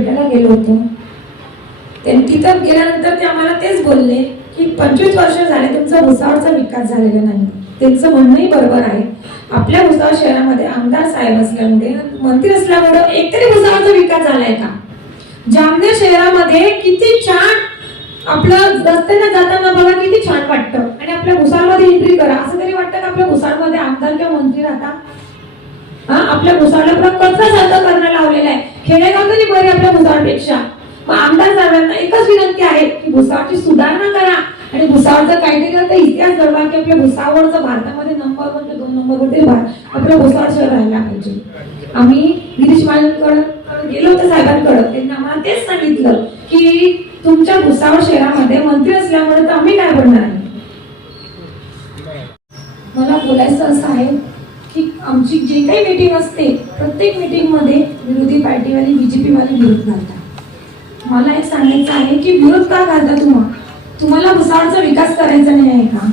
भेटायला गेलो होतो. तिथं गेल्यानंतर ते आम्हाला तेच बोलले की 25 वर्ष झाले तुमचा भुसावळचा विकास झालेला नाही. त्यांचं म्हणणंही बरोबर आहे. आपल्या भुसावळ शहरामध्ये आमदार साहेब असल्यामुळे, मंत्री असल्यामुळे एकतरी भुसावळचा विकास झालाय का? जामनेर शहरामध्ये किती छान आपलं रस्त्याने जाताना बघा किती छान वाटतं. आणि आपल्या भुसावळमध्ये एंट्री करा असं तरी वाटतं का आपल्या भुसावळमध्ये आमदार किंवा मंत्री राहतात? आपल्या भुसावळला कचरा सारखं करणं लावलेलं आहे. खेडेगाव तरी बरे आपल्या भुसावळपेक्षा. मग आमदार साहेबांना एकच विनंती आहे की भुसावळची सुधारणा करा आणि भुसावळचा काहीतरी इतिहास घडवा की आपल्या भुसावळचं भारतामध्ये नंबर 1 ते 2 नंबरवरती आपलं भुसावळ शहर राहायला पाहिजे. आम्ही गिरीश महाजनकडे गेलो होतो साहेबांकडे. त्यांनी आम्हाला तेच सांगितलं की तुमच्या भुसावळ शहरामध्ये मंत्री असल्यामुळे तर आम्ही काय बनणार आहे. मला बोलायचं असं आहे की आमची जे काही मीटिंग असते प्रत्येक मीटिंग मध्ये विरोधी पार्टीवाली बीजेपी वाली विरोध घालतात. मला एक सांगायचं आहे की विरोध का घालता तुम्हाला भुसावळचा विकास करायचा नाही आहे का?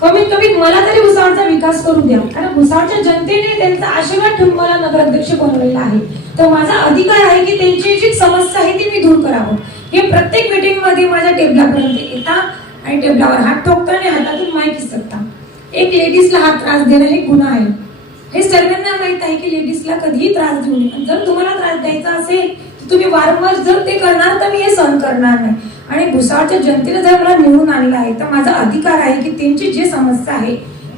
कमीत कमी मला तरी भुसावळचा विकास करू द्या. कारण भुसावळच्या जनतेने त्यांचा आशीर्वाद ठेवून मला नगराध्यक्ष बनवलेला आहे. तर माझा अधिकार आहे की त्यांची जी समस्या आहे ती मी दूर करावं. हे प्रत्येक मीटिंग मध्ये माझ्या टेबलापर्यंत येतात आणि टेबलावर हात ठोकतात आणि हातातून माईक हिसकतात. एक लेडीजला हात त्रास देणं हे गुन्हा आहे. हे सर्वांना माहित आहे की लेडीजला कधीही त्रास देऊ नये. जर तुम्हाला त्रास द्यायचा असेल तर तुम्ही वारंवार जर ते करणार तर मी हे सहन करणार नाही. आणि भुसावळच्या जनतेने जर मला निवडून आणलं आहे तर माझा अधिकार आहे की त्यांची जी समस्या आहे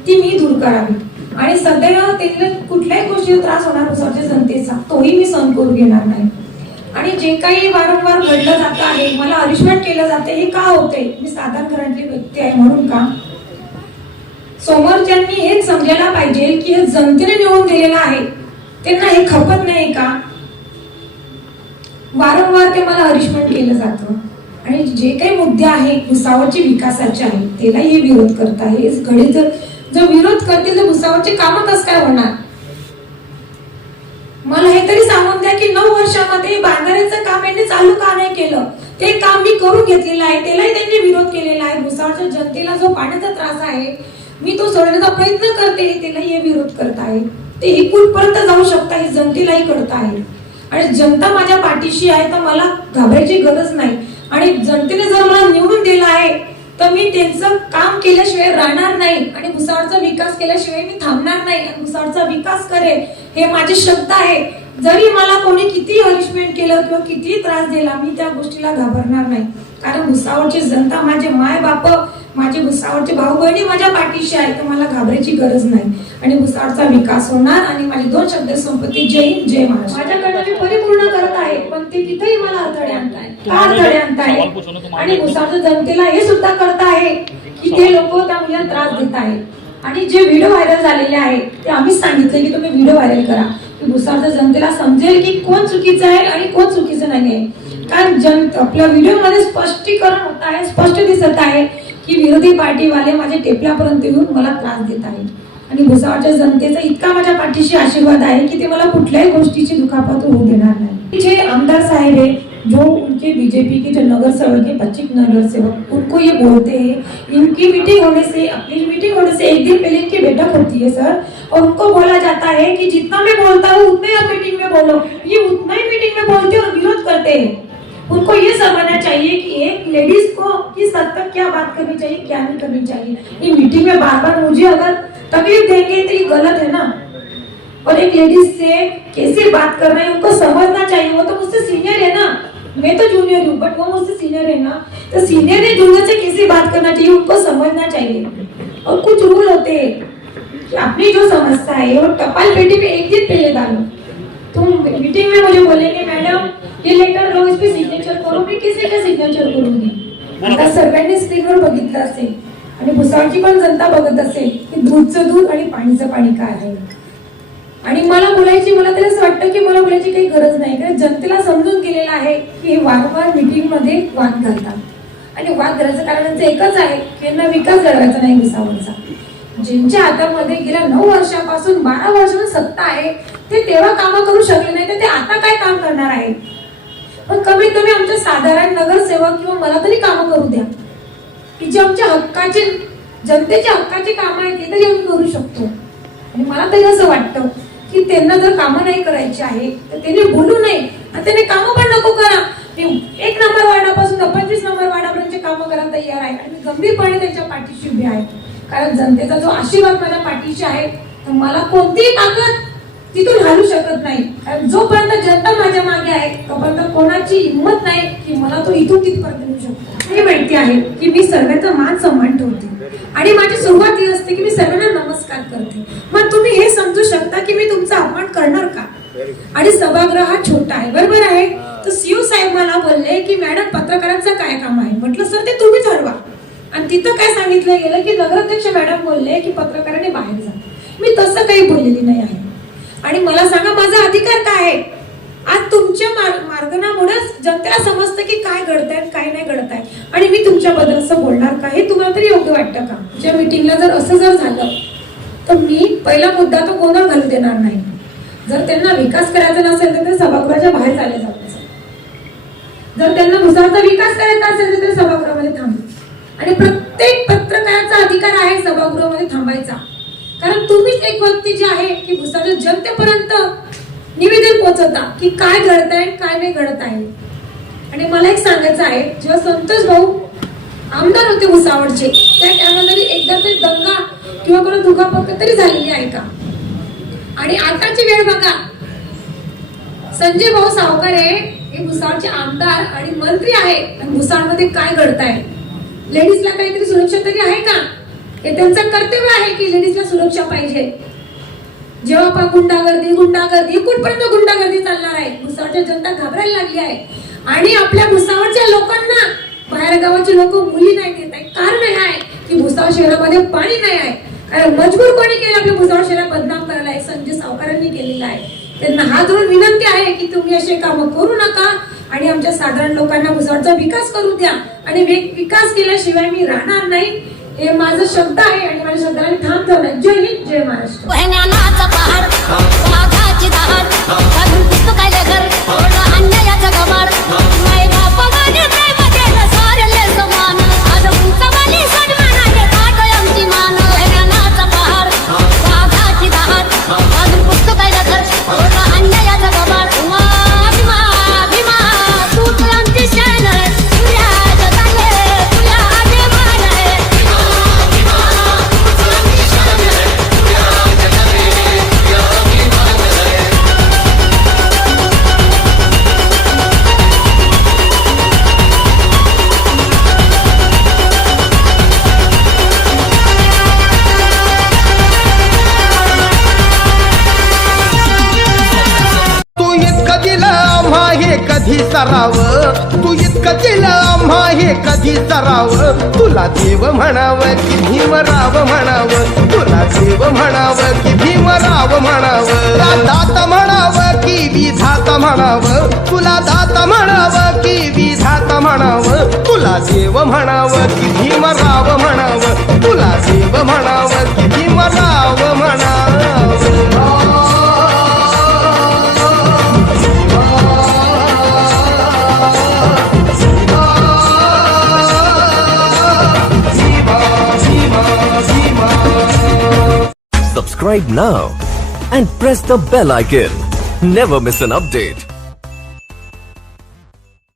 ती मी दूर करावी. आणि सदैव त्यांना कुठल्याही गोष्टीचा त्रास होणार भुसावळच्या जनतेचा तोही मी सहन करू घेणार नाही. आणि जे काही वारंवार घडलं जात आहे, मला हरिशमेंट केलं जाते, हे का होते? मी साधारण घरातली व्यक्ती आहे म्हणून का? समोरच्यांनी हेच समजायला पाहिजे की हे जनतेने निवडून दिलेलं आहे, त्यांना हे खपत नाही का? वारंवार ते मला हरिशमेंट केलं जातं. आणि जे काही मुद्दे आहेत भुसावळच्या विकासाचे आहेत त्याला हे विरोध करत आहे. घडी जर विरोध करतील तर भुसावळचे कामं कसं काय होणार? मला हे तरी सांगून द्या की 9 वर्षामध्ये बांधाऱ्याचं काम यांनी चालू का नाही केलं? ते काम मी करून घेतलेलं आहे, त्यालाही त्यांनी विरोध केलेला आहे. भुसावळच्या जनतेला जो पाण्याचा त्रास आहे मी तो सोडवण्याचा प्रयत्न करते, त्यालाही हे विरोध करत आहे. ते ही कुठपर्यंत जाऊ शकता हे जनतेलाही कळत आहे. आणि जनता माझ्या पाठीशी आहे तर मला घाबरायची गरज नाही. आणि जनतेने जर मला निवडून दिलं आहे तर मी त्यांचं काम केल्याशिवाय राहणार नाही आणि भुसावळचा विकास केल्याशिवाय मी थांबणार नाही. आणि भुसावळचा विकास करेल हे माझे शब्द आहे. जरी मला कोणी किती हरिशमेंट केलं किंवा किती त्रास दिला मी त्या गोष्टीला घाबरणार नाही. कारण भुसावळची जनता, माझे माय बाप, माझे भुसावळचे भाऊ बहिणी माझ्या पाठीशी आहे तर मला घाबरायची गरज नाही. आणि भुसावळचा विकास होणार. आणि माझी 2 शब्द संपत्ती जय हिंद जय महाराष्ट्र. माझ्याकडनं मी परिपूर्ण करत आहे पण ते तिथेही मला अडथळे आणताय. का अडथळे आणताय? आणि भुसावळच्या जनतेला हे सुद्धा करत आहे की ते लोक त्या मुलीला त्रास देत आहेत. आणि जे व्हिडिओ व्हायरल झालेले आहेत ते आम्हीच सांगितले की तुम्ही व्हिडिओ व्हायरल करा की भुसावळच्या जनतेला समजेल की कोण चुकीचं आहे आणि कोण चुकीचं नाही आहे. कारण आपल्या व्हिडिओ मध्ये स्पष्टीकरण होत आहे, स्पष्ट दिसत आहे की विरोधी पार्टीवाले माझ्या टेपल्यापर्यंत येऊन मला त्रास देत आहेत. आणि भुसावळच्या जनतेचा इतका माझ्या पाठीशी आशीर्वाद आहे की ते मला कुठल्याही गोष्टीची दुखापत होऊ देणार नाही. जे आमदार साहेब है जो उनके बीजेपी के जो नगर सेवक है, 25 नगर सेवक, उनको ये बोलते हैं इनकी मीटिंग होने से, अपनी मीटिंग होने से 1 दिन पहले इनकी बैठक होती है सर, और उनको बोला जाता है कि जितना मैं बोलता हूँ उतने आप मीटिंग में बोलो. ये उतना ही मीटिंग में बोलते और विरोध करते हैं. उनको ये समझना चाहिए कि एक लेडीज को किस हद तक क्या बात करनी चाहिए, क्या नहीं करनी चाहिए. ये मीटिंग में बार बार मुझे अगर तकलीफ देंगे तो ये गलत है ना. और एक लेडीज से कैसे बात करना है उनको समझना चाहिए. वो तो मुझसे सीनियर है ना, मैं तो जूनियर हूँ बट वो मुझसे सीनियर है ना. तो सीनियर ने जूनियर से कैसे बात करना चाहिए उनको समझना चाहिए. और कुछ रूल होते हैं कि अपनी जो समस्या है वो टपाल पेटी में 1 दिन पहले डालो. तुम मीटिंग में मुझे बोलेंगे मैडम ये लेटर लो, इस पे सिग्नेचर करो, मी किसी का सिग्नेचर करूंगी. आता सर्वांनी स्क्रीनवर बघितलं असेल आणि भुसावळची पण जनता बघत असेल की दूधचं दूध आणि पाणीचं पाणी काय आहे. आणि मला तरी असं वाटतं की मला बोलायची काही गरज नाही. कारण जनतेला समजून गेलेलं आहे की हे वारंवार मीटिंग मध्ये वाद घालतात. आणि वाद घालायचं कारण एकच आहे की यांना विकास घडवायचा नाही भुसावळचा. ज्यांच्या हातामध्ये गेल्या 9 वर्षापासून 12 वर्षापासून सत्ता आहे ते तेव्हा कामं करू शकले नाही तर ते आता काय काम करणार आहे. पण कमीत कमी आमच्या साधारण नगरसेवक किंवा मला तरी कामं करू द्या की जे आमच्या हक्काचे, जनतेच्या हक्काची कामं आहेत ते तरी आम्ही करू शकतो. आणि मला तरी असं वाटतं की त्यांना जर कामं नाही करायची आहे तर त्यांनी बोलू नये आणि त्यांनी कामं पण नको करा. मी 1 नंबर वार्डापासून 25 नंबर वार्डापर्यंत कामं करायला तयार आहे आणि मी गंभीरपणे त्यांच्या पाठीशी उभी आहे. कारण जनतेचा जो आशीर्वाद माझ्या पाठीशी आहे तर मला कोणतीही ताकद तिथून हलू शकत नाही. कारण जोपर्यंत जनता माझ्या मागे आहे तोपर्यंत कोणाची हिंमत नाही की मला तो इथून तिथपर्यंत नेऊ शकतो. हे माहिती आहे की मी सर्वांचा मान सन्मान ठेवते आणि माझी सुरुवात ही असते की मी सर्वांना नमस्कार करते. मग तुम्ही हे समजू शकता की मी तुमचा अपमान करणार का. आणि सभागृह हा छोटा आहे, बरोबर आहे. तर सीओ साहेब मला बोलले की मॅडम पत्रकारांचं काय काम आहे. म्हटलं सर ते तुम्ही ठरवा. आणि तिथं काय सांगितलं गेलं की नगराध्यक्ष मॅडम बोलले की पत्रकारांनी बाहेर जा. मी तसं काही बोललेली नाही आहे. आणि मला सांगा माझा अधिकार काय आहे. आज तुमच्या मार्गनामुळेच जनतेला समजतं की काय घडतंय काय नाही घडत आहे. आणि मी तुमच्याबद्दल असं बोलणार का हे तुम्हाला तरी योग्य वाटतं का. ज्या मीटिंगला जर असं जर झालं तर मी पहिला मुद्दा तो गोंधळ घालू देणार नाही. जर त्यांना विकास करायचा नसेल तर ते सभागृहाच्या बाहेर चालले जातात. जर त्यांना भुसावळचा विकास करायचा असेल तर ते सभागृहामध्ये थांबतील. आणि प्रत्येक पत्रकाराचा अधिकार आहे सभागृहामध्ये थांबायचा. कारण तुम्हीच एक व्यक्ती जी आहे की भुसावळच्या जनतेपर्यंत निवेदन पोहोचवता की काय घडत आहे काय नाही घडत आहे. आणि मला एक सांगायचं आहे जेव्हा संतोष भाऊ आमदार होते भुसावळचे त्या टायमाला एकदा तरी दंगा किंवा कोणा दुखापत तरी झालेली आहे का. आणि आताची वेळ बघा. संजय भाऊ सावकारे हे भुसावळचे आमदार आणि मंत्री आहे. भुसावळमध्ये काय घडत आहे. लेडीजला काहीतरी सुरक्षा तरी आहे का. हे त्यांचं कर्तव्य आहे की लेडीजला सुरक्षा पाहिजे. जेव्हा पा गुंडागर्दी कुठपर्यंत गुंडागर्दी चालणार आहे. भुसावळच्या जनता घाबरायला लागली आहे. आणि आपल्या भुसावळच्या लोकांना बाहेर गावाचे लोक मुली नाही देत आहे. कारण हे आहे की भुसावळ शहरामध्ये पाणी नाही आहे. कारण मजबूर कोणी केलं आपल्या भुसावळ शहरात बदनाम करायला आहे. संजय सावकारांनी केलेला आहे. त्यांना हात जोडून विनंती आहे की तुम्ही असे कामं करू नका आणि आमच्या साधारण लोकांना भुसावळचा विकास करू द्या. आणि विकास केल्याशिवाय मी राहणार नाही हे माझा शब्द आहे. आणि माझ्या शब्दाला मी ठाम ठेवलाय. जय हिंद जय महाराष्ट्र. कधी सराव तू इतकं दिलं आम्हा हे कधी सराव. तुला देव म्हणावं की भीमराव म्हणावं. तुला देव म्हणावं की भीमराव म्हणावं. दात म्हणावं की विधात म्हणावं. तुला दात म्हणावं की विधात म्हणावं. तुला देव म्हणावं की भीमराव म्हणावं. तुला देव म्हणावं की भीमराव म्हणावं. Subscribe now and press the bell icon. Never miss an update.